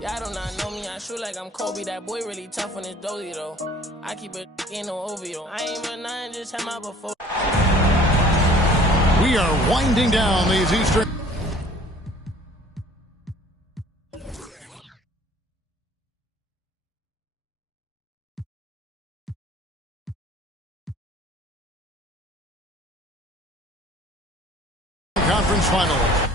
Y'all do not know me, I shoot like I'm Kobe. That boy really tough on his dolly though. I keep it in no OVO. I ain't but nine, just had my before. We are winding down these Eastern. Conference Finals.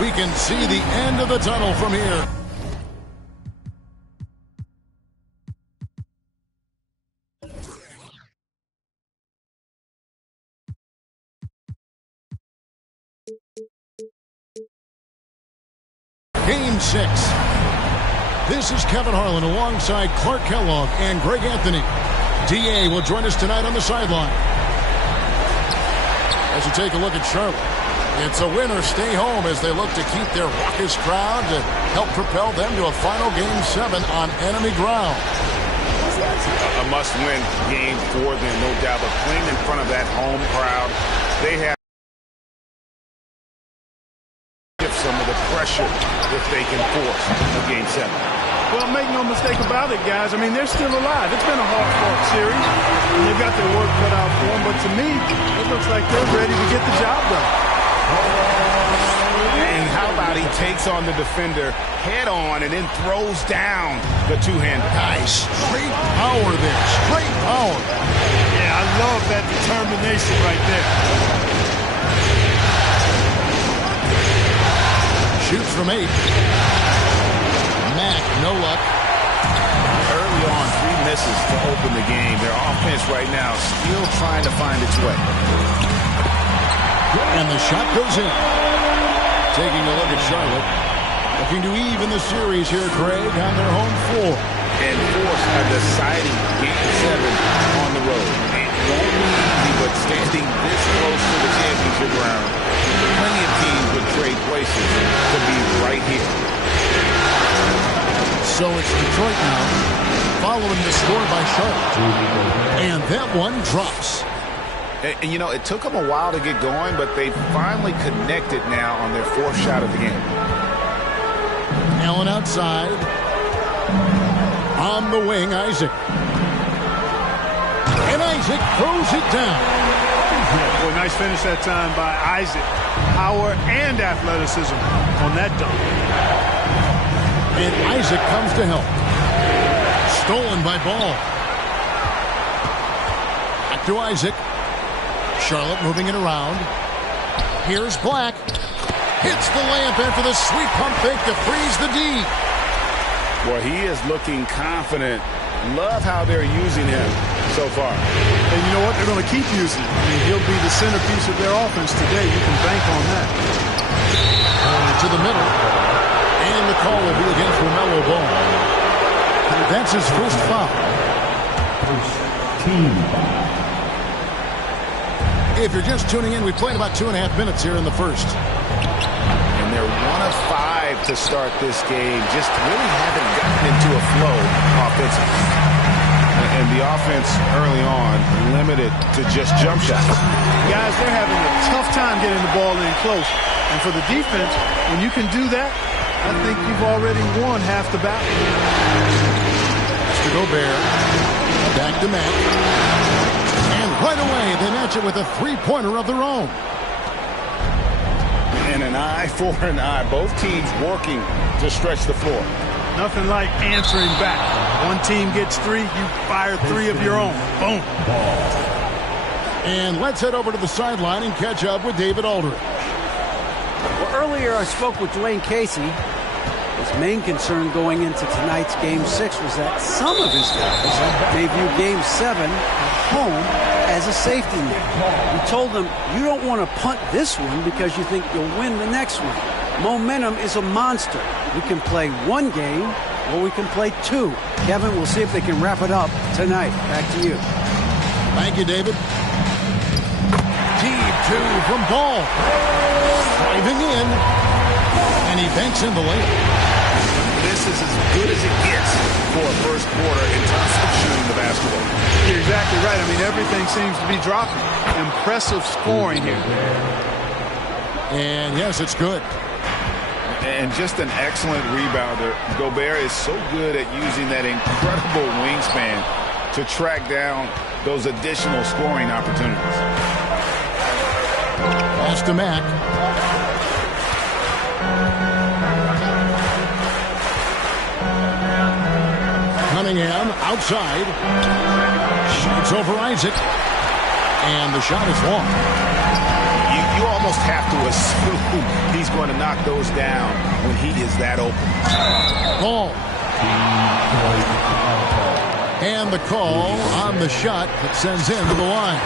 We can see the end of the tunnel from here. Game 6. This is Kevin Harlan alongside Clark Kellogg and Greg Anthony. DA will join us tonight on the sideline. As you take a look at Charlotte, it's a win or stay home as they look to keep their raucous crowd to help propel them to a final Game 7 on enemy ground. A must-win game for them, no doubt. But playing in front of that home crowd, they have some of the pressure if they can force a Game 7. Well, make no mistake about it, guys. I mean, they're still alive. It's been a hard-fought series, and they've got their work cut out for them. But to me, it looks like they're ready to get the job done. And how about he takes on the defender head-on and then throws down the two-hander. Nice. Straight power there. Straight power. Yeah, I love that determination right there. Shoots from 8. Mack, no luck. Early on, 3 misses to open the game. Their offense right now still trying to find its way. And the shot goes in. Taking a look at Charlotte. Looking to even the series here, Greg, on their home floor. And force a deciding Game 7 on the road. It won't be easy, but standing this close to the championship round, plenty of teams would trade places to be right here. So it's Detroit now, following the score by Charlotte. And that one drops. And, you know, it took them a while to get going, but they finally connected now on their 4th shot of the game. Allen outside. On the wing, Isaac. And Isaac throws it down. Boy, nice finish that time by Isaac. Power and athleticism on that dunk. And Isaac comes to help. Stolen by Ball. Back to Isaac. Charlotte moving it around. Here's Black. Hits the layup in for the sweet pump fake to freeze the D. Well, he is looking confident. Love how they're using him so far. And you know what? They're going to keep using him. I mean, he'll be the centerpiece of their offense today. You can bank on that. To the middle. And the call will be against LaMelo Ball. That's his first foul. First team foul. If you're just tuning in, we played about 2.5 minutes here in the first. And they're 1 of 5 to start this game. Just really haven't gotten into a flow offensively. And the offense early on limited to just jump shots. Guys, they're having a tough time getting the ball in close. And for the defense, when you can do that, I think you've already won half the battle. Mr. Gobert. Back to Mack. And right away, they match it with a three-pointer of their own. And an eye for an eye. Both teams working to stretch the floor. Nothing like answering back. One team gets 3, you fire 3 of your own. Boom. And let's head over to the sideline and catch up with David Aldridge. Well, earlier I spoke with Dwayne Casey. His main concern going into tonight's Game 6 was that some of his guys may view Game 7 at home as a safety net. He told them, you don't want to punt this one because you think you'll win the next one. Momentum is a monster. We can play 1 game or we can play 2. Kevin, we'll see if they can wrap it up tonight. Back to you. Thank you, David. Deep 2 from Ball. driving in, and he banks in the layup. This is as good as it gets for a first quarter in terms of shooting the basketball. You're exactly right. I mean, everything seems to be dropping. Impressive scoring here. And yes, it's good. And just an excellent rebounder. Gobert is so good at using that incredible wingspan to track down those additional scoring opportunities. Pass to Mack. Cunningham outside. Shoots over Isaac. And the shot is long. You almost have to assume he's going to knock those down when he is that open. Ball. And the call on the shot that sends him to the line.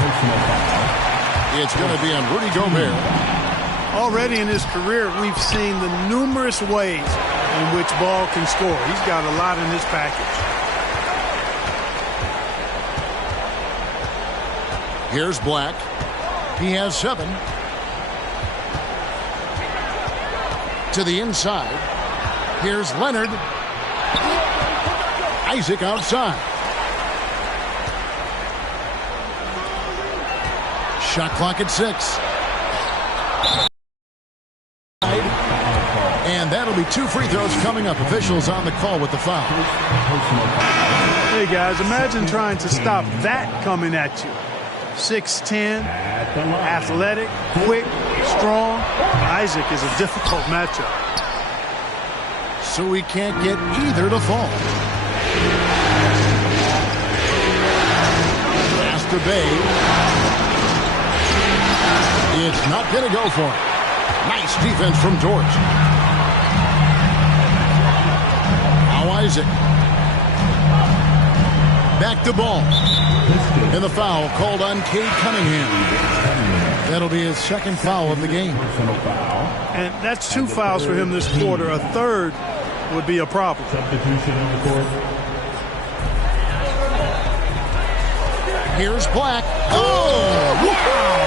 It's going to be on Rudy Gobert. Already in his career, we've seen the numerous ways in which ball can score. He's got a lot in his package. Here's Black. He has 7. To the inside. Here's Leonard. Isaac outside. Shot clock at 6. And that'll be 2 free throws coming up. Officials on the call with the foul. Hey, guys, imagine trying to stop that coming at you. 6'10", athletic, quick, strong. Isaac is a difficult matchup. So he can't get either to fall. Pass to Bay. It's not going to go for him. Nice defense from George. Now Isaac. Back to Ball. And the foul called on Cade Cunningham. That'll be his second foul of the game. And that's 2 fouls for him this quarter. A third would be a problem. Substitution on the court. Here's Black. Oh! Wow!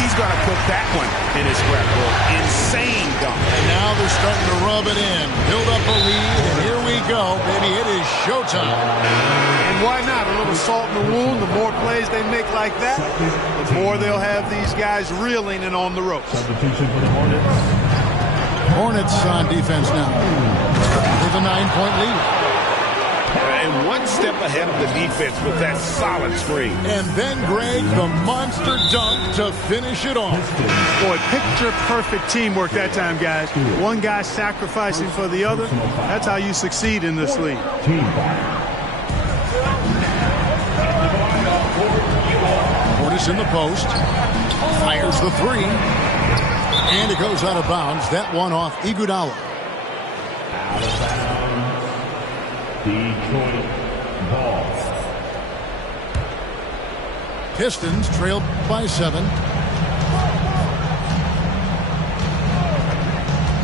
He's going to put that one in his scrapbook. Insane dunk. And now they're starting to rub it in. Build up a lead, and here we go, baby. It is showtime. And why not? A little salt in the wound. The more plays they make like that, the more they'll have these guys reeling and on the ropes. Substitution for the Hornets. Hornets on defense now with a 9-point lead. And one step ahead of the defense with that solid screen. And then, Greg, the monster dunk to finish it off. Boy, picture-perfect teamwork that time, guys. One guy sacrificing for the other. That's how you succeed in this league. Portis in the post. Fires the 3. And it goes out of bounds. That one off Iguodala. Out of bounds. Detroit ball. Pistons trailed by 7.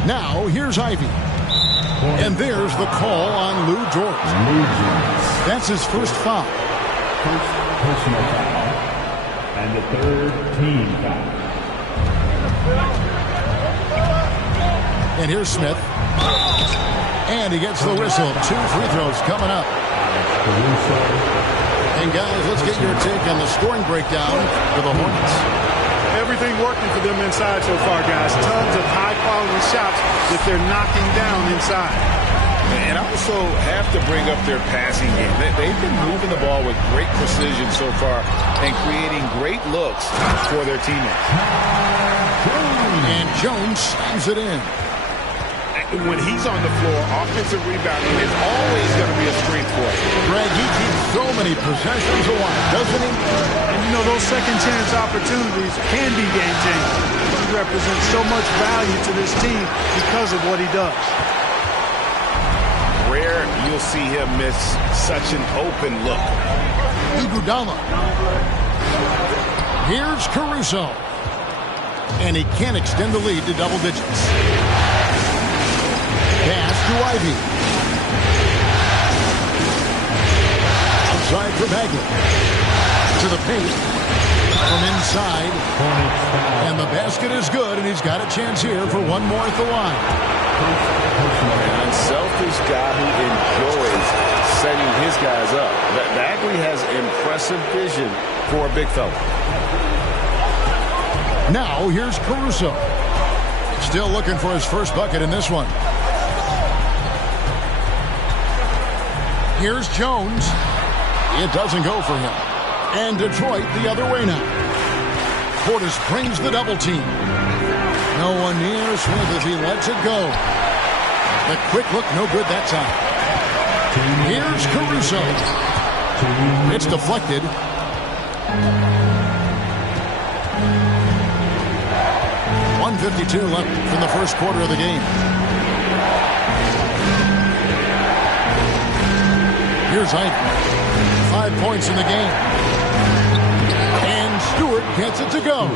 Now here's Ivy. And there's the call on Lou George. That's his first foul. First personal foul. And the 3rd team foul. And here's Smith. And he gets the whistle. 2 free throws coming up. And guys, let's get your take on the scoring breakdown for the Hornets. Everything working for them inside so far, guys. Tons of high-quality shots that they're knocking down inside. And also have to bring up their passing game. They've been moving the ball with great precision so far and creating great looks for their teammates. And Jones slams it in. When he's on the floor, offensive rebounding is always going to be a strength for him. Greg, he keeps so many possessions alive, doesn't he? And you know, those second-chance opportunities can be game-changing. He represents so much value to this team because of what he does. Rare you'll see him miss such an open look. Iguodala. Here's Caruso. And he can't extend the lead to double digits. Pass to Ivy. Outside for Bagley. To the paint. From inside. And the basket is good, and he's got a chance here for one more at the line. An unselfish guy who enjoys setting his guys up. Bagley has impressive vision for a big fella. Now here's Caruso. Still looking for his first bucket in this one. Here's Jones. It doesn't go for him. And Detroit the other way now. Portis brings the double team. No one near Smith as he lets it go. The quick look, no good that time. Here's Caruso. It's deflected. .152 left from the first quarter of the game. Here's Ivy. 5 points in the game. And Stewart gets it to go.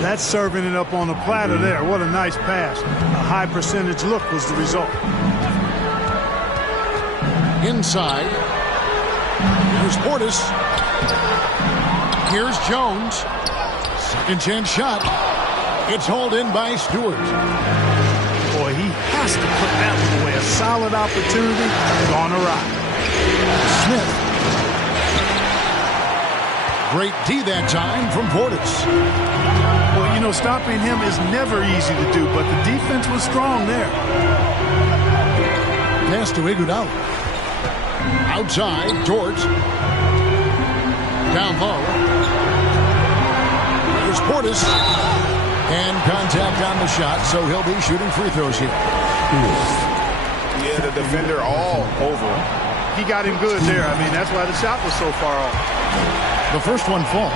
That's serving it up on a platter there. What a nice pass. A high percentage look was the result. Inside. Here's Portis. Here's Jones. Second chance shot. It's hauled in by Stewart. Boy, he has to put that one away. A solid opportunity gone awry. Smith. Great D that time from Portis. Well, you know, stopping him is never easy to do, but the defense was strong there. Pass to Iguodala. Outside, Dort. Down low. Here's Portis. And contact on the shot, so he'll be shooting free throws here. Yeah, the defender all over him. He got him good there. I mean, that's why the shot was so far off. The first one falls.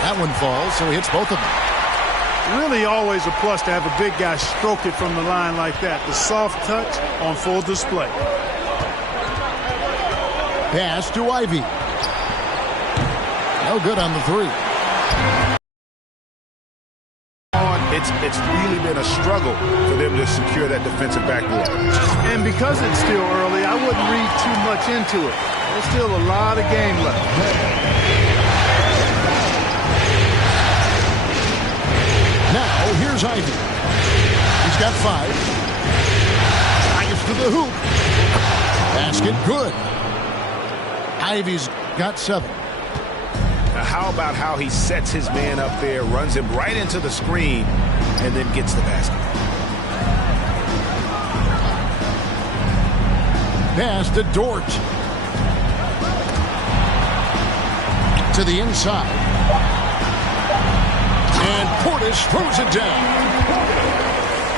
That one falls, so he hits both of them. Really always a plus to have a big guy stroke it from the line like that. The soft touch on full display. Pass to Ivy. No good on the three. It's really been a struggle for them to secure that defensive backboard. And because it's still early, I wouldn't read too much into it. There's still a lot of game left. Now, here's Ivy. He's got 5. Drives to the hoop. Basket good. Ivy's got 7. Now, how about how he sets his man up there, runs him right into the screen, and then gets the basket. Pass to Dort. To the inside. And Portis throws it down.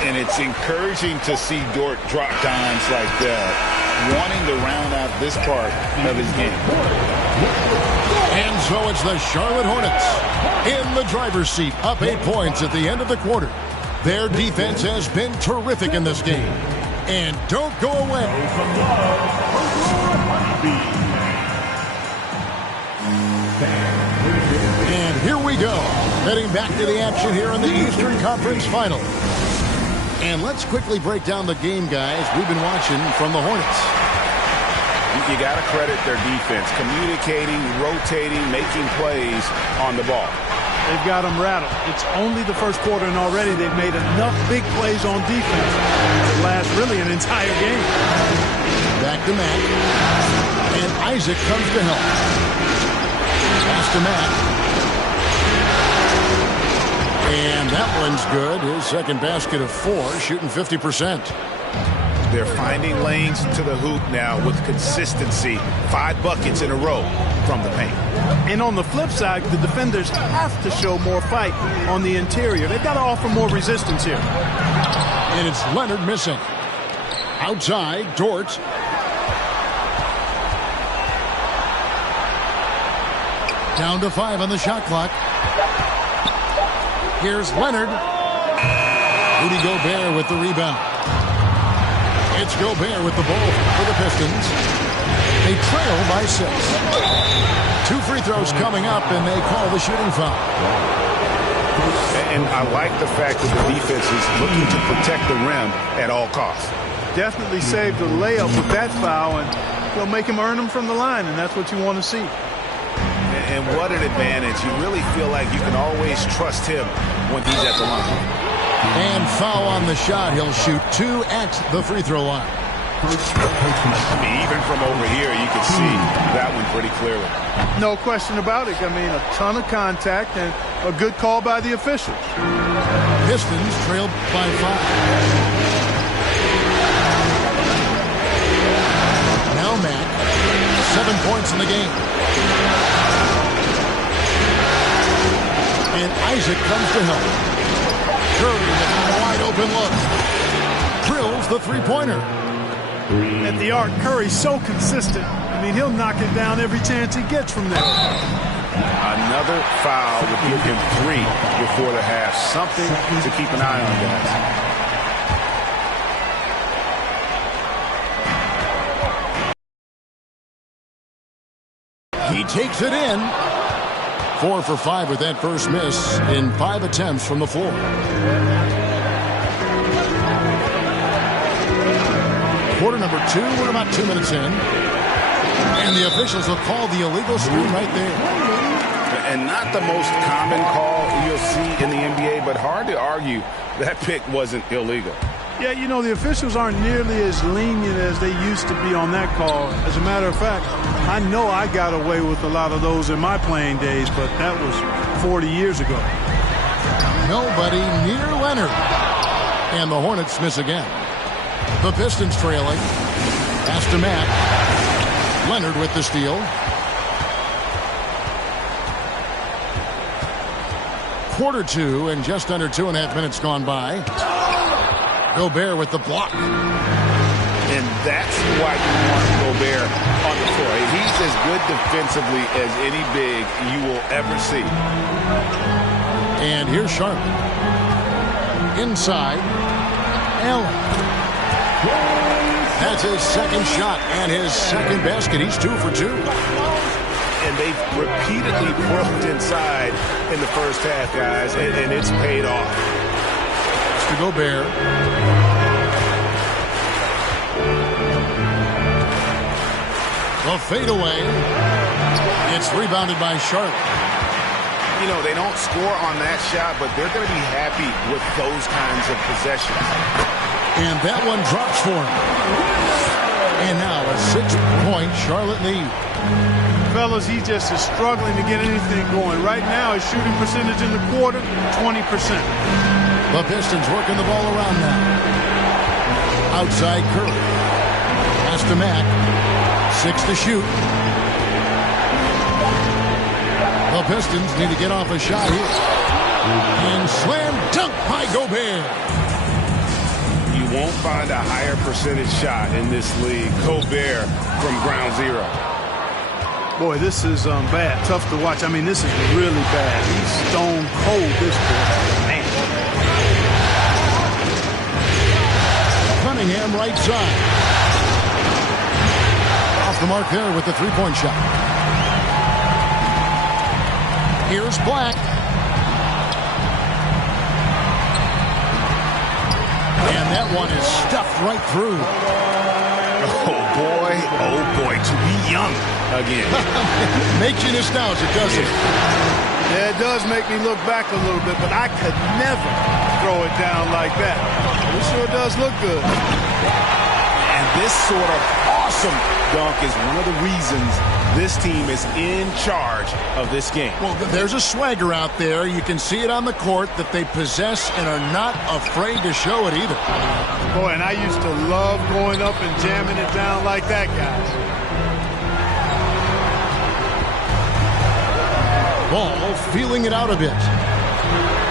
And it's encouraging to see Dort drop dimes like that, wanting to round out this part of his game. And so it's the Charlotte Hornets in the driver's seat, up 8 points at the end of the quarter. Their defense has been terrific in this game. And don't go away. And here we go, heading back to the action here in the Eastern Conference Final. And let's quickly break down the game, guys, we've been watching from the Hornets. You got to credit their defense, communicating, rotating, making plays on the ball. They've got them rattled. It's only the first quarter, and already they've made enough big plays on defense to last really an entire game. Back to Matt. And Isaac comes to help. Pass to Matt. And that one's good. His second basket of 4, shooting 50%. They're finding lanes to the hoop now with consistency. 5 buckets in a row from the paint. And on the flip side, the defenders have to show more fight on the interior. They've got to offer more resistance here. And it's Leonard missing. Outside, Dort. Down to 5 on the shot clock. Here's Leonard. Rudy Gobert with the rebound. It's Gobert with the ball for the Pistons. They trail by 6. 2 free throws coming up, and they call the shooting foul. And I like the fact that the defense is looking to protect the rim at all costs. Definitely saved the layup with that foul, and they'll make him earn them from the line, and that's what you want to see. And what an advantage. You really feel like you can always trust him when he's at the line. And foul on the shot. He'll shoot 2 at the free throw line. I mean, even from over here, you can see that one pretty clearly. No question about it. I mean, a ton of contact and a good call by the officials. Pistons trail by 5. Now Mack, 7 points in the game. And Isaac comes to help. Curry with a wide open look. Drills the three-pointer. At the arc, Curry's so consistent. I mean, he'll knock it down every chance he gets from there. Another foul would give him 3 before the half. Something to keep an eye on, guys. He takes it in. 4 for 5 with that first miss in 5 attempts from the floor. Quarter number 2, we're about 2 minutes in. And the officials will call the illegal screen right there. And not the most common call you'll see in the NBA, but hard to argue that pick wasn't illegal. Yeah, you know, the officials aren't nearly as lenient as they used to be on that call. As a matter of fact, I know I got away with a lot of those in my playing days, but that was 40 years ago. Nobody near Leonard. And the Hornets miss again. The Pistons trailing. Pass to Matt. Leonard with the steal. Quarter 2 and just under 2.5 minutes gone by. Gobert with the block. And that's why you want Gobert on the floor. He's as good defensively as any big you will ever see. And here's Charlotte. Inside. Allen. That's his second shot and his second basket. He's 2 for 2. And they've repeatedly broke inside in the first half, guys, and it's paid off. To Gobert. The fadeaway. It's rebounded by Charlotte. You know, they don't score on that shot, but they're going to be happy with those kinds of possessions. And that one drops for him. And now a 6-point Charlotte lead. Fellas, he just is struggling to get anything going. Right now, his shooting percentage in the quarter, 20%. The Pistons working the ball around now. Outside Curry. Pass to Mack. 6 to shoot. The Pistons need to get off a shot here. And slam dunk by Gobert. You won't find a higher percentage shot in this league. Gobert from ground zero. Boy, this is bad. Tough to watch. I mean, this is really bad. He's stone cold, this boy. Man. Cunningham right side. Off the mark there with the three-point shot. Here's Black. And that one is stuffed right through. Oh boy, to be young again. Makes you nostalgic, doesn't it? Yeah, it does make me look back a little bit, but I could never throw it down like that. It sure does look good. And this sort of awesome dunk is one of the reasons this team is in charge of this game. Well, there's a swagger out there. You can see it on the court that they possess and are not afraid to show it either. Boy, and I used to love going up and jamming it down like that, guys. Ball feeling it out a bit.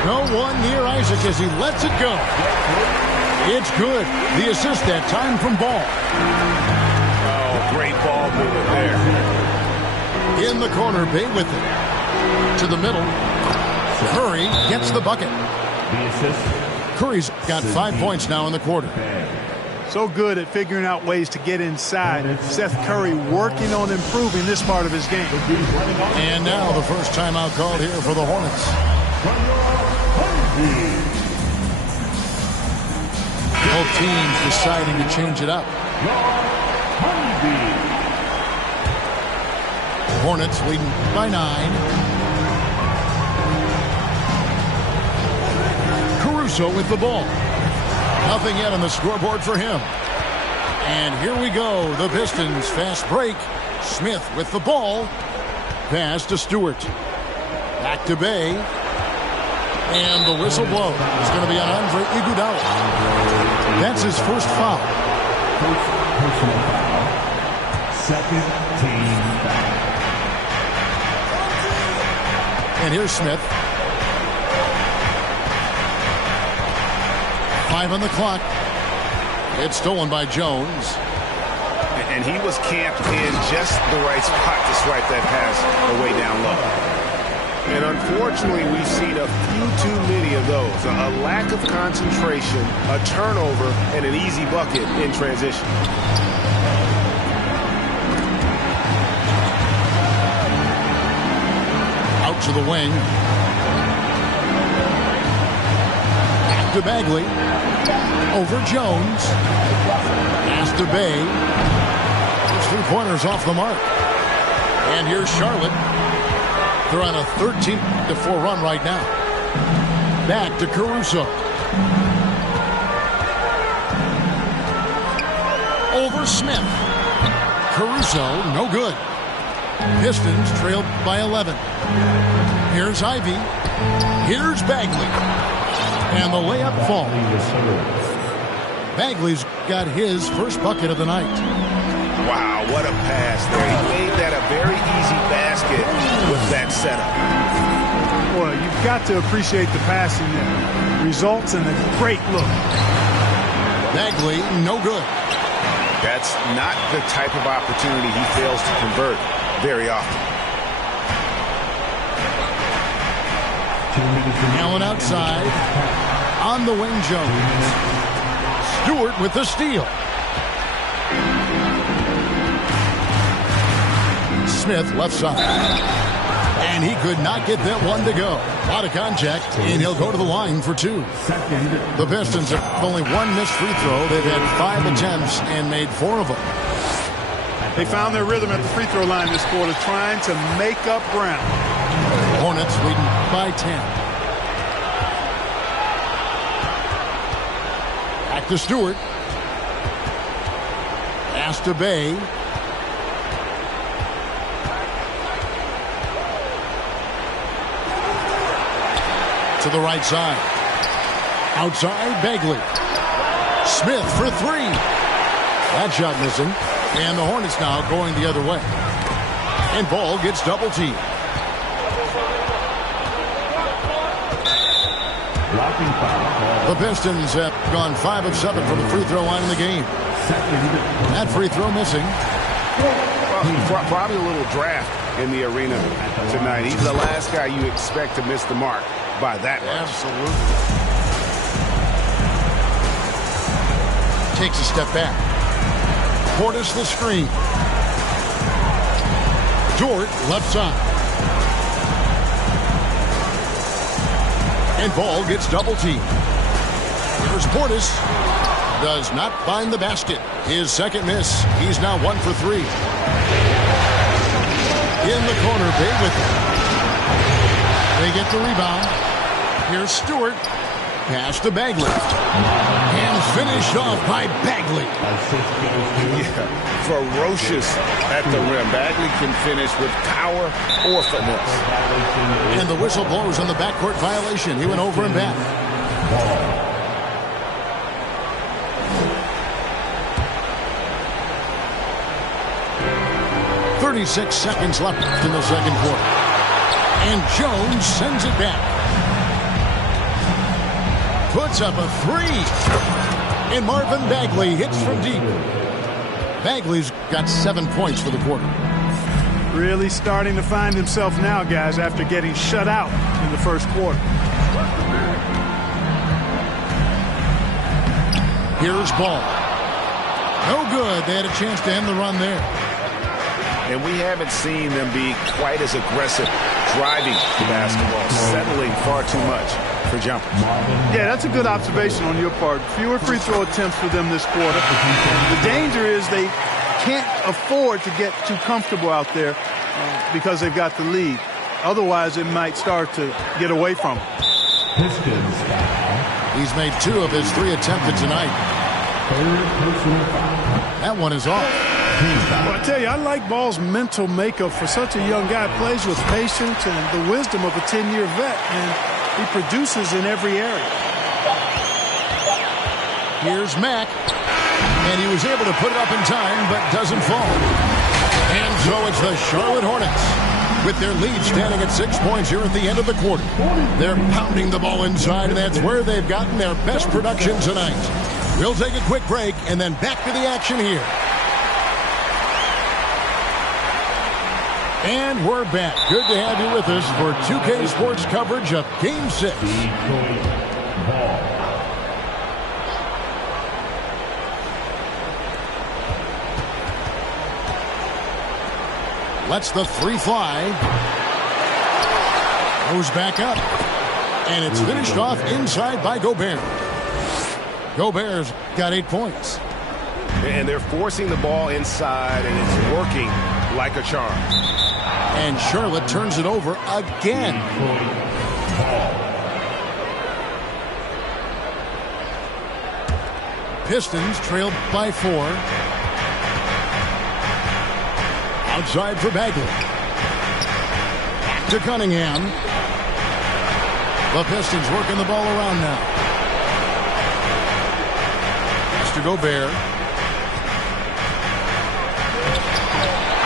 No one near Isaac as he lets it go. It's good. The assist that time from Ball. Oh, great ball movement there. In the corner, Bay with it. To the middle. Curry gets the bucket. Curry's got 5 points now in the quarter. So good at figuring out ways to get inside. Seth Curry working on improving this part of his game. And now the first timeout called here for the Hornets. Both teams deciding to change it up. Hornets leading by 9. Caruso with the ball. Nothing yet on the scoreboard for him. And here we go. The Pistons fast break. Smith with the ball. Pass to Stewart. Back to Bay. And the whistle blows. It's going to be on Andre Iguodala. That's his first foul. Personal foul. Second team foul. And here's Smith. 5 on the clock. It's stolen by Jones. And he was camped in just the right spot to swipe that pass away down low. And unfortunately, we've seen a few too many of those. A lack of concentration, a turnover, and an easy bucket in transition. Out to the wing. Back to Bagley. Over Jones. Pass to Bay. Those 3-pointers off the mark. And here's Charlotte. They're on a 13-4 run right now. Back to Caruso. Over Smith. Caruso, no good. Pistons trailed by 11. Here's Ivy. Here's Bagley. And the layup falls. Bagley's got his first bucket of the night. Wow, what a pass there. He made that a very easy basket with that setup. Well, you've got to appreciate the passing there. Results in a great look. Bagley, no good. That's not the type of opportunity he fails to convert very often. Allen outside. On the wing, Jones. Stewart with the steal. Smith left side. And he could not get that one to go. A lot of contact, and he'll go to the line for 2. The Pistons have only one missed free throw. They've had 5 attempts and made 4 of them. They found their rhythm at the free throw line this quarter, trying to make up ground. Hornets leading by 10. Back to Stewart. Pass to Bay. To the right side. Outside, Bagley. Smith for 3. That shot missing. And the Hornets now going the other way. And Ball gets double teamed. The Pistons have gone 5 of 7 from the free throw line in the game. That free throw missing. Well, probably a little draft in the arena tonight. He's the last guy you expect to miss the mark by that much. Absolutely. Takes a step back. Portis the screen. Dort left side. And Ball gets double teamed. Here's Portis. Does not find the basket. His second miss. He's now 1 for 3. In the corner, Bay with it. They get the rebound. Here's Stewart. Pass to Bagley. And finished off by Bagley. Yeah, ferocious at the rim. Bagley can finish with power or finesse. And the whistle blows on the backcourt violation. He went over and back. 36 seconds left in the second quarter. And Jones sends it back. Puts up a 3. And Marvin Bagley hits from deep. Bagley's got 7 points for the quarter. Really starting to find himself now, guys, after getting shut out in the first quarter. Here's Ball. No good. They had a chance to end the run there. And we haven't seen them be quite as aggressive driving the basketball, settling far too much for jumpers. Yeah, that's a good observation on your part. Fewer free throw attempts for them this quarter. The danger is they can't afford to get too comfortable out there because they've got the lead. Otherwise, it might start to get away from them. Pistons foul. He's made 2 of his 3 attempted tonight. Third personal foul. That one is off. Well, I tell you, I like Ball's mental makeup for such a young guy. Plays with patience and the wisdom of a 10-year vet, and he produces in every area. Here's Mack, and he was able to put it up in time, but doesn't fall. And so it's the Charlotte Hornets, with their lead standing at 6 points here at the end of the quarter. They're pounding the ball inside, and that's where they've gotten their best production tonight. We'll take a quick break, and then back to the action here. And we're back. Good to have you with us for 2K Sports coverage of Game 6. Lets the 3 fly. Goes back up. And it's finished off inside by Gobert. Gobert's got 8 points. And they're forcing the ball inside, and it's working like a charm. And Charlotte turns it over again. Pistons trailed by 4. Outside for Bagley. Back to Cunningham. The Pistons working the ball around now. Pass to Gobert.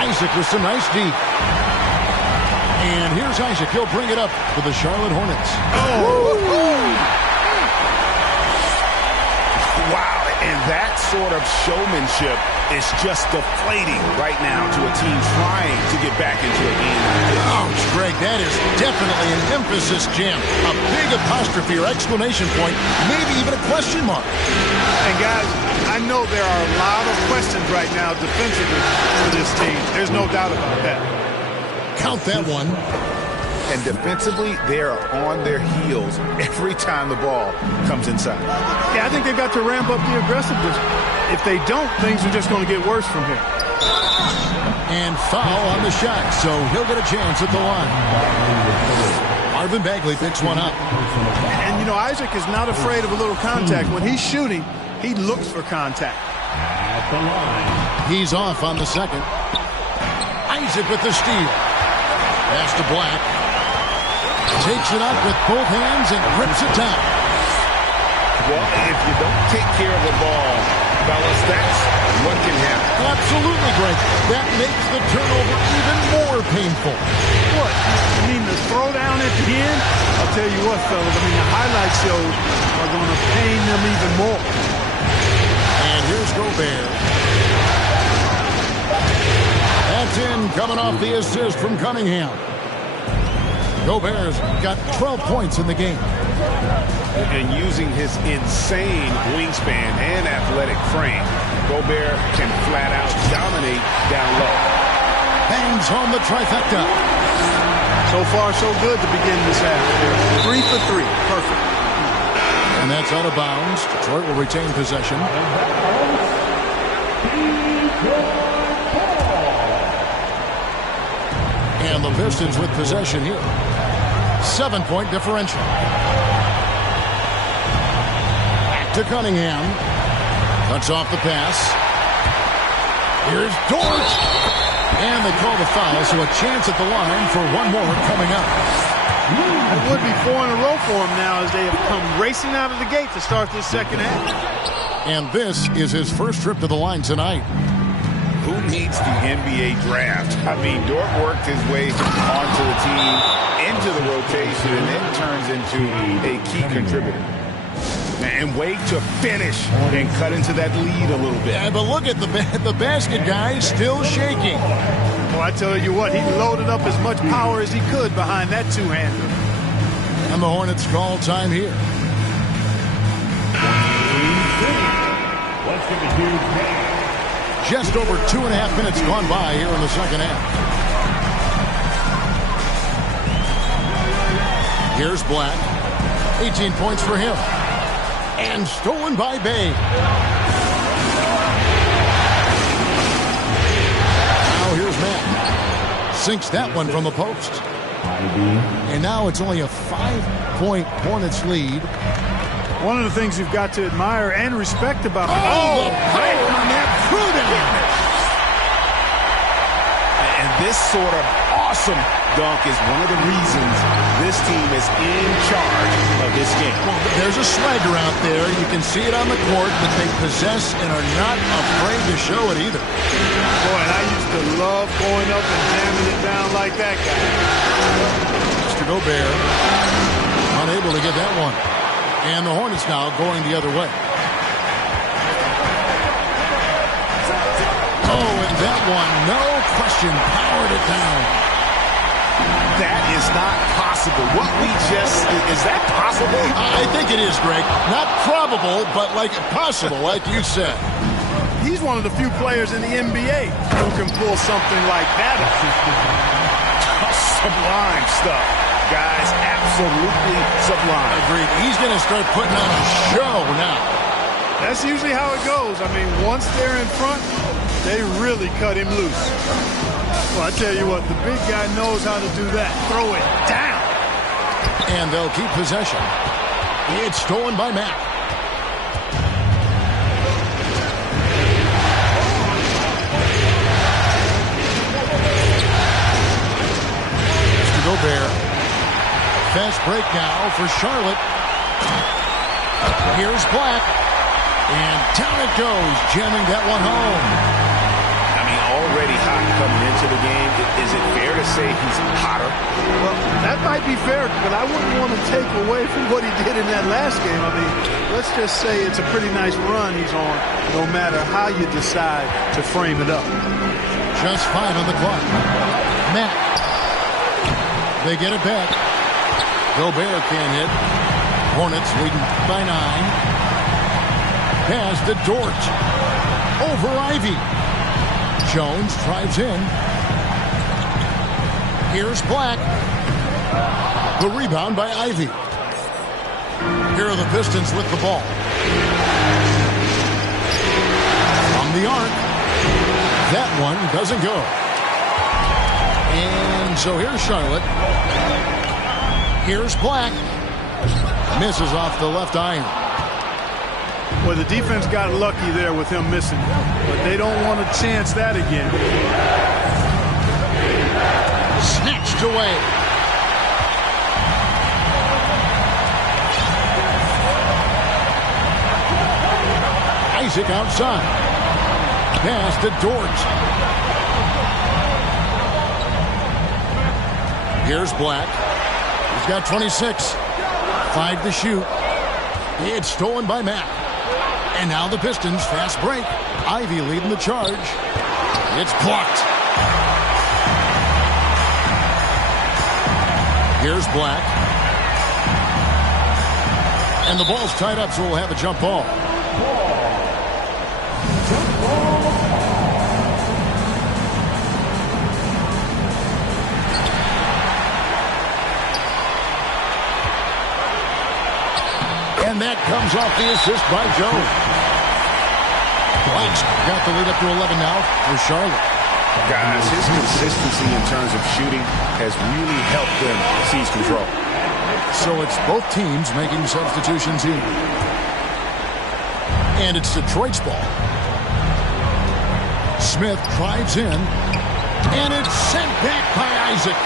Isaac with some nice deep. And here's Isaac. He'll bring it up for the Charlotte Hornets. Oh! Wow, and that sort of showmanship is just deflating right now to a team trying to get back into a game like this. Ouch, Greg, that is definitely an emphasis jam. A big apostrophe or exclamation point, maybe even a question mark. And guys, I know there are a lot of questions right now defensively for this team. There's no doubt about that. Count that one. And defensively, they are on their heels every time the ball comes inside. Yeah, I think they've got to ramp up the aggressiveness. If they don't, things are just going to get worse from here. And foul on the shot, so he'll get a chance at the line. Marvin Bagley picks one up. And, you know, Isaac is not afraid of a little contact. When he's shooting, he looks for contact. At the line. He's off on the second. Isaac with the steal. Pass to Black. Takes it up with both hands and rips it down. Well, if you don't take care of the ball, fellas, that's what can happen. Absolutely, Greg. That makes the turnover even more painful. What? You mean the throwdown at the end? I'll tell you what, fellas. I mean, the highlight shows are going to pain them even more. And here's Gobert. That's in, coming off the assist from Cunningham. Gobert's got 12 points in the game. And using his insane wingspan and athletic frame, Gobert can flat out dominate down low. Bangs home the trifecta. So far, so good to begin this half. 3 for 3. Perfect. And that's out of bounds. Detroit will retain possession. And the Pistons with possession here. 7-point differential. Back to Cunningham. Cuts off the pass. Here's Dort. And they call the foul, so a chance at the line for one more coming up. It would be 4 in a row for him now as they have come racing out of the gate to start this second half. And this is his first trip to the line tonight. Who needs the NBA draft? I mean, Dort worked his way onto the team, into the rotation, and then turns into a key contributor. And wait to finish and cut into that lead a little bit. Yeah, but look at the basket, guys, still shaking. Well, I tell you what, he loaded up as much power as he could behind that two-hander. And the Hornets call time here. Let's give a huge hand. Just over 2.5 minutes gone by here in the second half. Here's Black. 18 points for him. And stolen by Bay. Now here's Matt. Sinks that one from the post. And now it's only a 5-point Hornets lead. One of the things you've got to admire and respect about the power on that prudent. And this sort of awesome dunk is one of the reasons this team is in charge of this game. Well, there's a swagger out there. You can see it on the court, but they possess and are not afraid to show it either. Boy, and I used to love going up and jamming it down like that guy. Mr. Gobert unable to get that one. And the Hornets now going the other way. Oh, and that one, no question, powered it down. That is not possible. What we just, is that possible? I think it is, Greg. Not probable, but like possible, like you said. He's one of the few players in the NBA who can pull something like that. Sublime stuff, guys. Absolutely sublime. Agreed. He's going to start putting on a show now. That's usually how it goes. I mean, once they're in front, they really cut him loose. Well, I tell you what, the big guy knows how to do that. Throw it down. And they'll keep possession. It's stolen by Mack. Mr. Gobert. Fast break now for Charlotte. Here's Black. And down it goes, jamming that one home. I mean, already hot coming into the game. Is it fair to say he's hotter? Well, that might be fair, but I wouldn't want to take away from what he did in that last game. I mean, let's just say it's a pretty nice run he's on, no matter how you decide to frame it up. Just 5 on the clock. Mack. They get it back. Gobert can't hit. Hornets leading by 9. Pass to Dort. Over Ivy. Jones drives in. Here's Black. The rebound by Ivy. Here are the Pistons with the ball. From the arc. That one doesn't go. And so here's Charlotte. Here's Black. Misses off the left iron. Well, the defense got lucky there with him missing, but they don't want to chance that again. Snatched away. Isaac outside. Pass to Dort. Here's Black. He's got 26. 5 to shoot. It's stolen by Mack. And now the Pistons, fast break. Ivy leading the charge. It's blocked. Here's Black. And the ball's tied up, so we'll have a jump ball. And that comes off the assist by Jones. Black's got the lead up to 11 now for Charlotte. Guys, his consistency in terms of shooting has really helped them seize control. So it's both teams making substitutions here. And it's Detroit's ball. Smith drives in. And it's sent back by Isaac.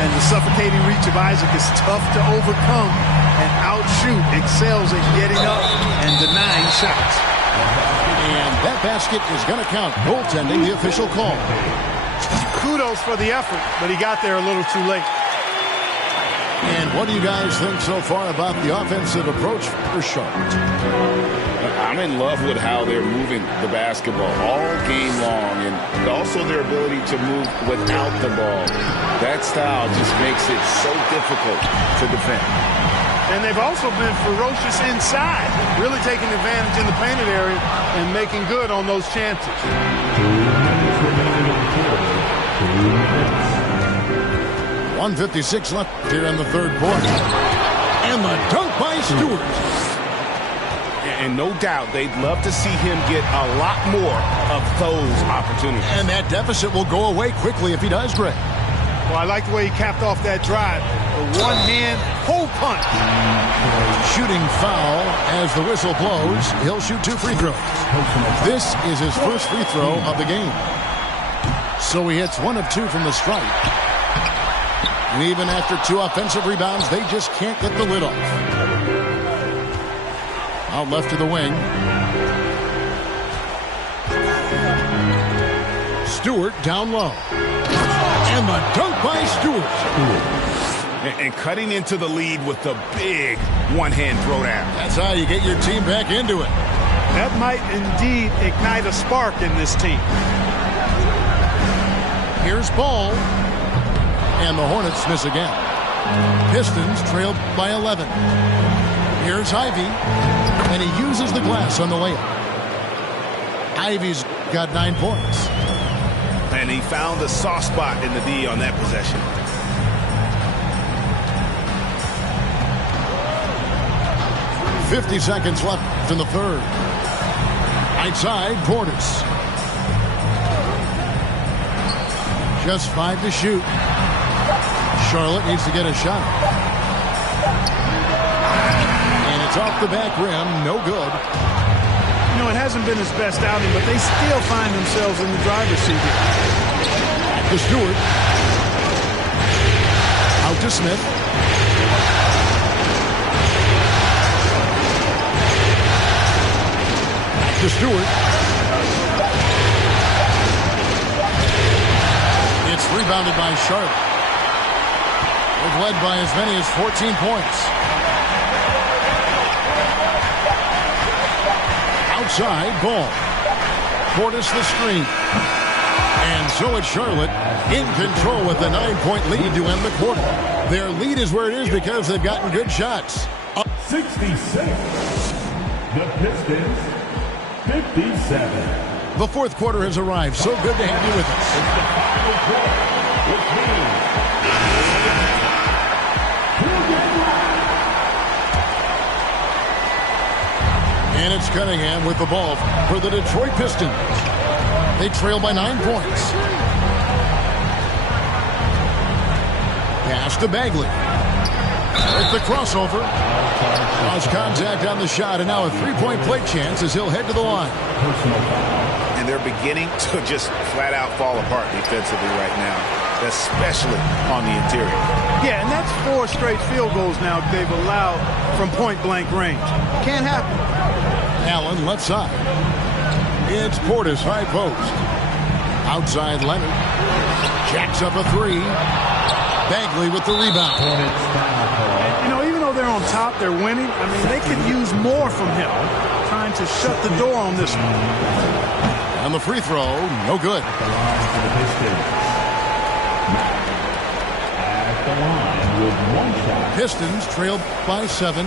And the suffocating reach of Isaac is tough to overcome. And outshoot excels at getting up and denying shots. And that basket is going to count. Goaltending, the official call. Kudos for the effort, but he got there a little too late. And what do you guys think so far about the offensive approach for Charlotte? I'm in love with how they're moving the basketball all game long, and also their ability to move without the ball. That style just makes it so difficult to defend. And they've also been ferocious inside, really taking advantage in the painted area and making good on those chances. 1:56 left here in the third quarter. And the dunk by Stewart. And no doubt they'd love to see him get a lot more of those opportunities. And that deficit will go away quickly if he does, Greg. Well, I like the way he capped off that drive. The one-hand hole punch. Shooting foul as the whistle blows. He'll shoot 2 free throws. This is his first free throw of the game. So he hits 1 of 2 from the stripe. And even after 2 offensive rebounds, they just can't get the lid off. Out left to the wing. Stewart down low. And the dunk by Stewart. And cutting into the lead with the big one-hand throwdown. That's how you get your team back into it. That might indeed ignite a spark in this team. Here's Ball. And the Hornets miss again. Pistons trailed by 11. Here's Ivy. And he uses the glass on the layup. Ivy's got 9 points. And he found the soft spot in the D on that possession. .50 left in the third. Outside, Portis. Just 5 to shoot. Charlotte needs to get a shot. And it's off the back rim. No good. You know, it hasn't been his best outing, but they still find themselves in the driver's seat here. Back to Stewart. Out to Smith. Back to Stewart. It's rebounded by Charlotte. They've led by as many as 14 points. Outside, Ball. Portis the screen. And so it's Charlotte in control with a 9-point lead to end the quarter. Their lead is where it is because they've gotten good shots. 66. The Pistons, 57. The fourth quarter has arrived. So good to have you with us. It's the final quarter. With me. And it's Cunningham with the ball for the Detroit Pistons. They trail by 9 points. Pass to Bagley. With the crossover. Lost contact on the shot, and now a 3-point play chance as he'll head to the line. And they're beginning to just flat out fall apart defensively right now, especially on the interior. Yeah, and that's 4 straight field goals now they've allowed from point-blank range. Can't happen. Allen left side. It's Portis high post. Outside Leonard. Jacks up a 3. Bagley with the rebound. You know, even though they're on top, they're winning. I mean, they could use more from him. Trying to shut the door on this one. And the free throw, no good. At the line with 1 shot. Pistons trailed by 7.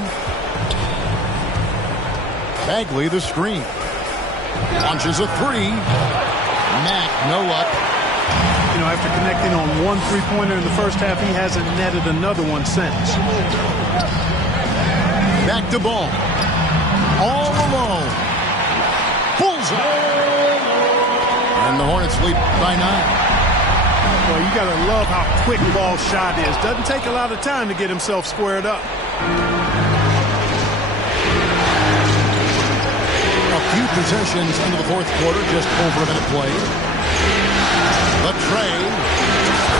Bagley the screen. Launches a 3. Mack, no luck. You know, after connecting on 1 3-pointer in the first half, he hasn't netted another one since. Back to Ball. All alone. Bullseye. And the Hornets lead by 9. Well, you got to love how quick Ball's shot is. Doesn't take a lot of time to get himself squared up. Few possessions into the fourth quarter, just over a minute played. The tray,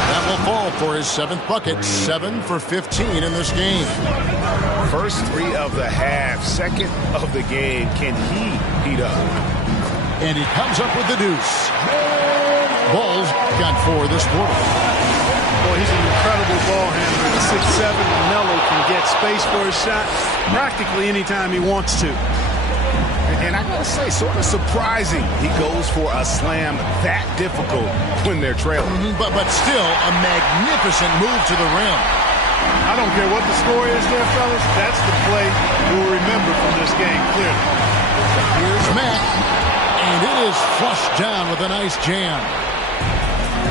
that will fall for his 7th bucket, 7 for 15 in this game. First 3 of the half, 2nd of the game. Can he heat up? And he comes up with the deuce. Ball's got 4 this quarter. Boy, he's an incredible ball handler. At 6'7", Melo can get space for his shot practically anytime he wants to. And I gotta say, sort of surprising he goes for a slam that difficult when they're trailing. But still a magnificent move to the rim. I don't care what the score is there, fellas. That's the play we'll remember from this game, clearly. Here's Mack, and it is flushed down with a nice jam.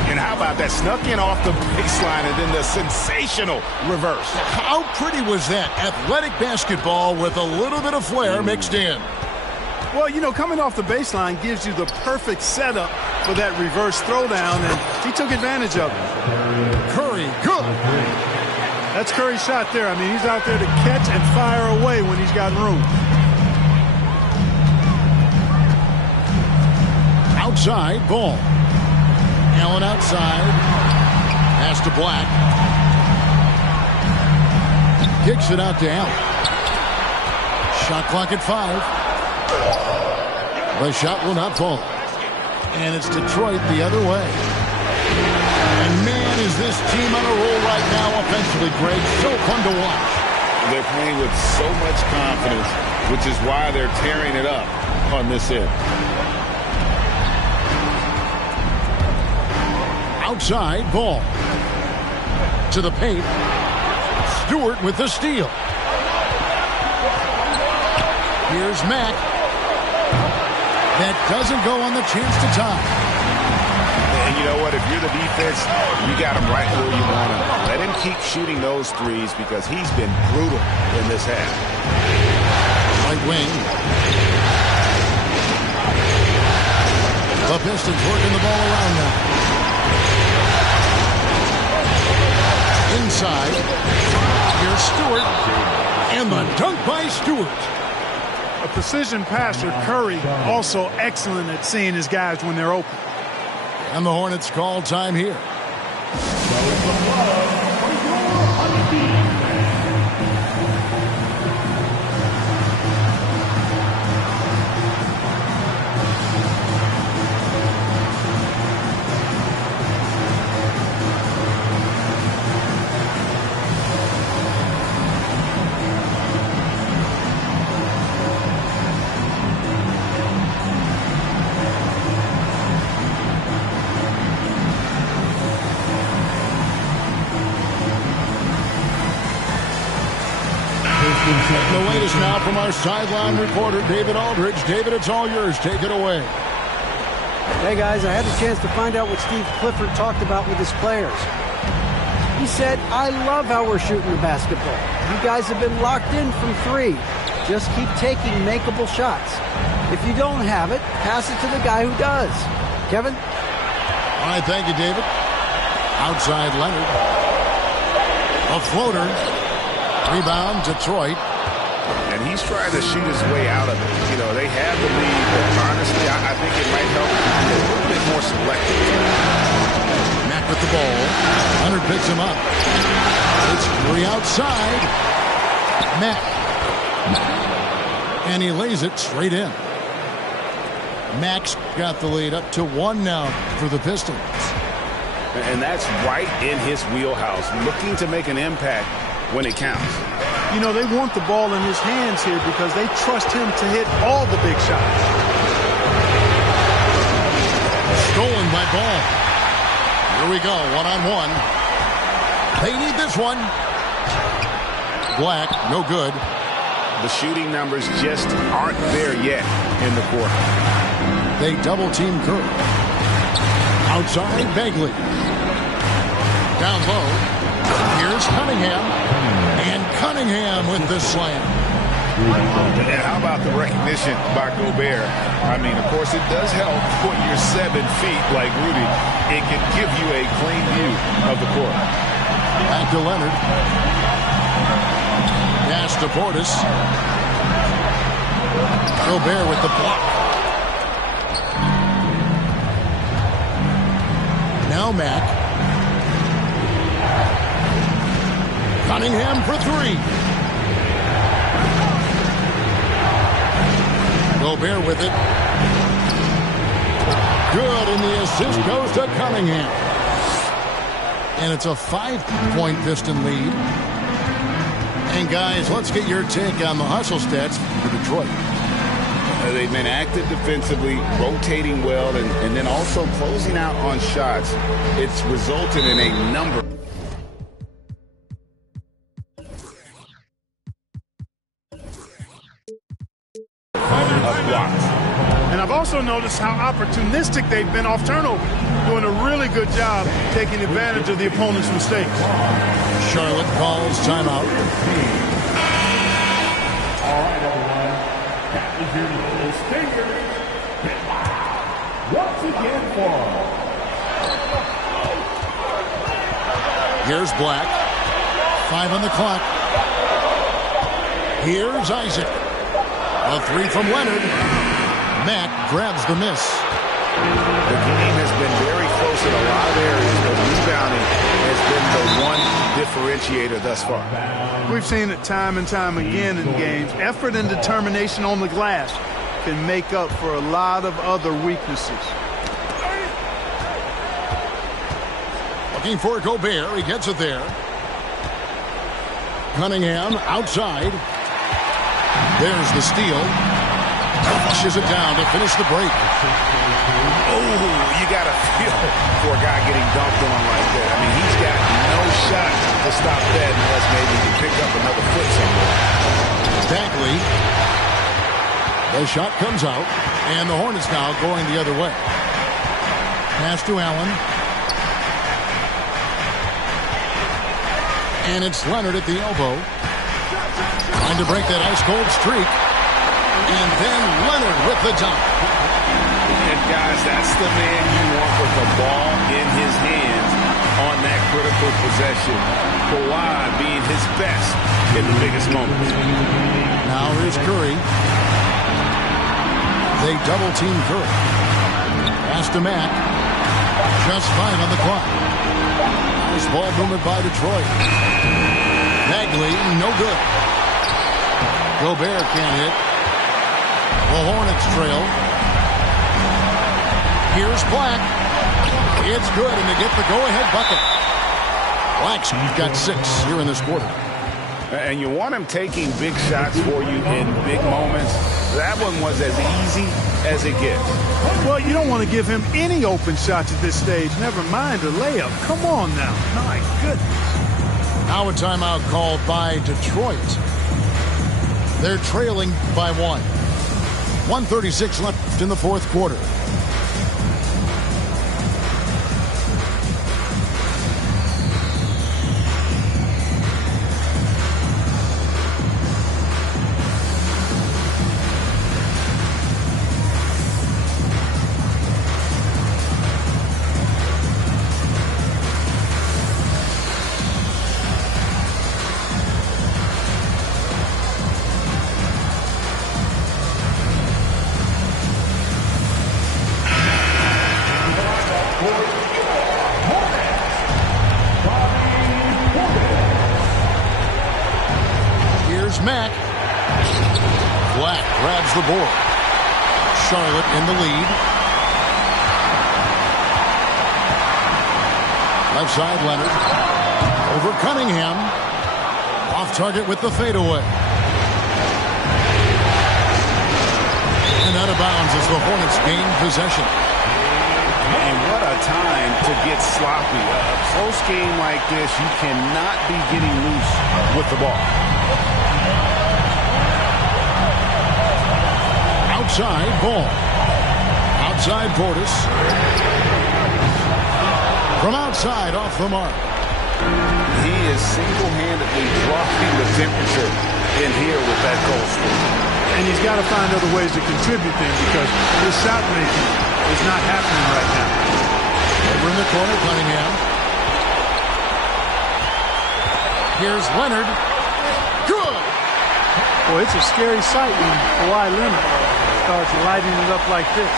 And how about that? Snuck in off the baseline and then the sensational reverse. How pretty was that? Athletic basketball with a little bit of flair mixed in. Well, you know, coming off the baseline gives you the perfect setup for that reverse throwdown, and he took advantage of it. Curry, good. That's Curry's shot there. I mean, he's out there to catch and fire away when he's got room. Outside, ball. Allen outside. Pass to Black. Kicks it out to Allen. Shot clock at 5. The shot will not fall. And it's Detroit the other way. And man, is this team on a roll right now offensively, Greg. So fun to watch. They're playing with so much confidence, which is why they're tearing it up on this end. Outside, ball. To the paint. Stewart with the steal. Here's Mack. That doesn't go on the chance to tie. And you know what? If you're the defense, you got him right where you want him. Let him keep shooting those threes because he's been brutal in this half. Right wing. The Pistons working the ball around now. Inside. Here's Stewart. And the dunk by Stewart. A precision passer, Curry, also excellent at seeing his guys when they're open. And the Hornets call time here. The latest now from our sideline reporter, David Aldridge. David, it's all yours. Take it away. Hey, guys, I had the chance to find out what Steve Clifford talked about with his players. He said, I love how we're shooting the basketball. You guys have been locked in from 3. Just keep taking makeable shots. If you don't have it, pass it to the guy who does. Kevin? All right, thank you, David. Outside Leonard. A floater. Rebound, Detroit. And he's trying to shoot his way out of it. You know, they have the lead, but honestly, I think it might help to be a little bit more selective. Mack with the ball. Leonard picks him up. It's Curry outside. Mack. And he lays it straight in. Mack's got the lead up to 1 now for the Pistons. And that's right in his wheelhouse, looking to make an impact when it counts. You know, they want the ball in his hands here because they trust him to hit all the big shots. Stolen by Ball. Here we go, one-on-one. They need this one. Black, no good. The shooting numbers just aren't there yet in the quarter. They double-team Curry. Outside, Bagley. Down low. Here's Cunningham. And Cunningham with the slam. And how about the recognition by Gobert? I mean, of course, it does help when you're 7 feet like Rudy. It can give you a clean view of the court. Back to Leonard. Pass to Portis. Gobert with the block. Now Mack. Cunningham for 3. Gobert with it. Good, and the assist goes to Cunningham. And it's a 5-point Piston lead. And guys, let's get your take on the hustle stats for Detroit. They've been active defensively, rotating well, and then also closing out on shots. It's resulted in a number of blocks. And And I've also noticed how opportunistic they've been off turnover, doing a really good job taking advantage of the opponent's mistakes. Charlotte calls timeout. All right, everyone. That was your little stinger. Once again for. Here's Black. 5 on the clock. Here's Isaac. A 3 from Leonard. Mack grabs the miss. The game has been very close in a lot of areas, but rebounding has been the one differentiator thus far. We've seen it time and time again in games. Effort and determination on the glass can make up for a lot of other weaknesses. Looking for Gobert. He gets it there. Cunningham outside. There's the steal. Pushes it down to finish the break. Oh, you got to feel for a guy getting dunked on like that. I mean, he's got no shot to stop that unless maybe he pick up another foot somewhere. Bagley. The shot comes out, and the Hornets now going the other way. Pass to Allen. And it's Leonard at the elbow. Trying to break that ice-cold streak. And then Leonard with the dunk. And guys, that's the man you want with the ball in his hands on that critical possession. Kawhi being his best in the biggest moments. Now here's Curry. They double-team Curry. Pass to Mack. Just 5 on the clock. Nice ball movement by Detroit. Bagley, no good. Gobert can't hit. The Hornets trail. Here's Black. It's good, and they get the go-ahead bucket. Black's got 6 here in this quarter. And you want him taking big shots for you in big moments. That one was as easy as it gets. Well, you don't want to give him any open shots at this stage. Never mind a layup. Come on now. My goodness. Now a timeout called by Detroit. They're trailing by 1. 1:36 left in the fourth quarter. Mack. Black grabs the board. Charlotte in the lead. Left side, Leonard. Over Cunningham. Off target with the fadeaway. And out of bounds as the Hornets gain possession. And what a time to get sloppy. A close game like this, you cannot be getting loose with the ball. Outside, ball. Outside, Portis. From outside, off the mark. He is single-handedly dropping the temperature in here with that goal score. And he's got to find other ways to contribute then, because his shot making is not happening right now. Over in the corner, Cunningham. Here's Leonard. Good! Boy, it's a scary sight when Kawhi Leonard starts lighting it up like this.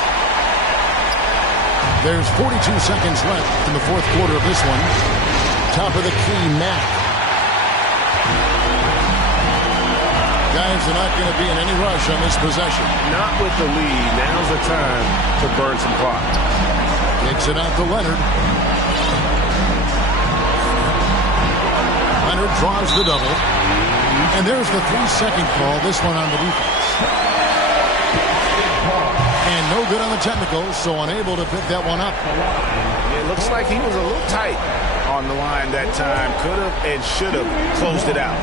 There's 42 seconds left in the fourth quarter of this one. Top of the key, Mack. Guys are not going to be in any rush on this possession. Not with the lead. Now's the time to burn some clock. Kicks it out to Leonard. Leonard draws the double. And there's the 3-second call. This one on the defense. And no good on the technicals, so unable to pick that one up. It looks like he was a little tight on the line that time. Could have and should have closed it out.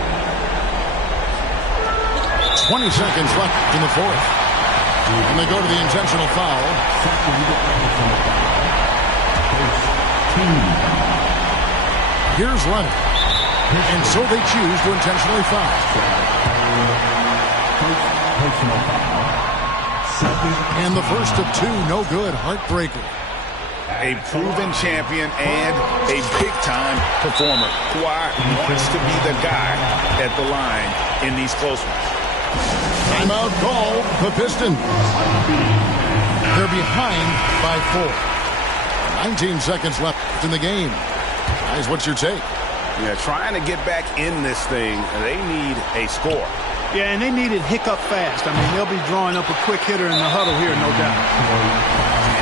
20 seconds left in the fourth. And they go to the intentional foul. Here's Leonard. And so they choose to intentionally foul. And the first of two, no good, heartbreaker. A proven champion and a big-time performer. Kawhi wants to be the guy at the line in these close ones. Timeout call, the Pistons. They're behind by 4. 19 seconds left in the game. Guys, what's your take? Yeah, trying to get back in this thing, they need a score. Yeah, and they need it hiccup fast. I mean, they'll be drawing up a quick hitter in the huddle here, no doubt.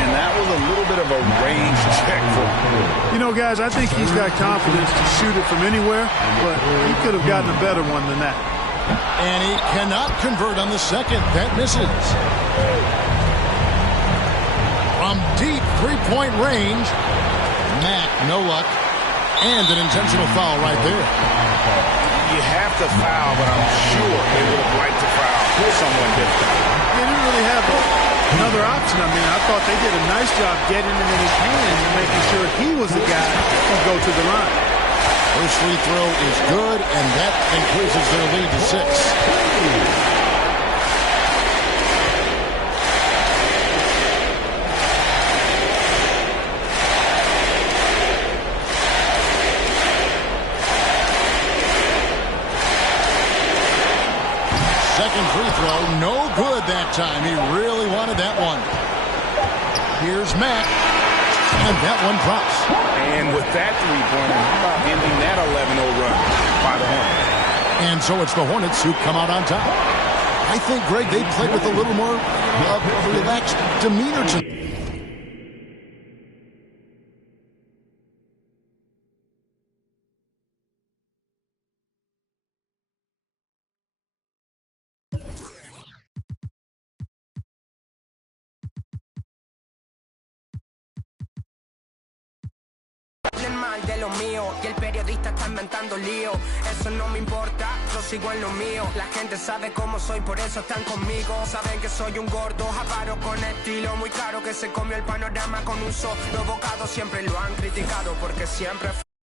And that was a little bit of a range check for him. You know, guys, I think he's got confidence to shoot it from anywhere, but he could have gotten a better one than that. And he cannot convert on the second. That misses. From deep three-point range, Mack, no luck. And an intentional foul right there. You have to foul, but I'm sure they would have liked to foul someone different. They didn't really have another option. I mean, I thought they did a nice job getting him in his hands and making sure he was the guy who go to the line. First free throw is good, and that increases their lead to 6. Second free throw, no good that time. He really wanted that one. Here's Mack, and that one drops. And with that three-pointer, how about ending that 11-0 run by the Hornets? And so it's the Hornets who come out on top. I think, Greg, they played with a little more relaxed demeanor tonight. Mal de lo mío y el periodista está inventando lío. Eso no me importa, yo sigo en lo mío. La gente sabe cómo soy, por eso están conmigo. Saben que soy un gordo, avaro con estilo muy caro, que se comió el panorama con un solo bocado. Siempre lo han criticado porque siempre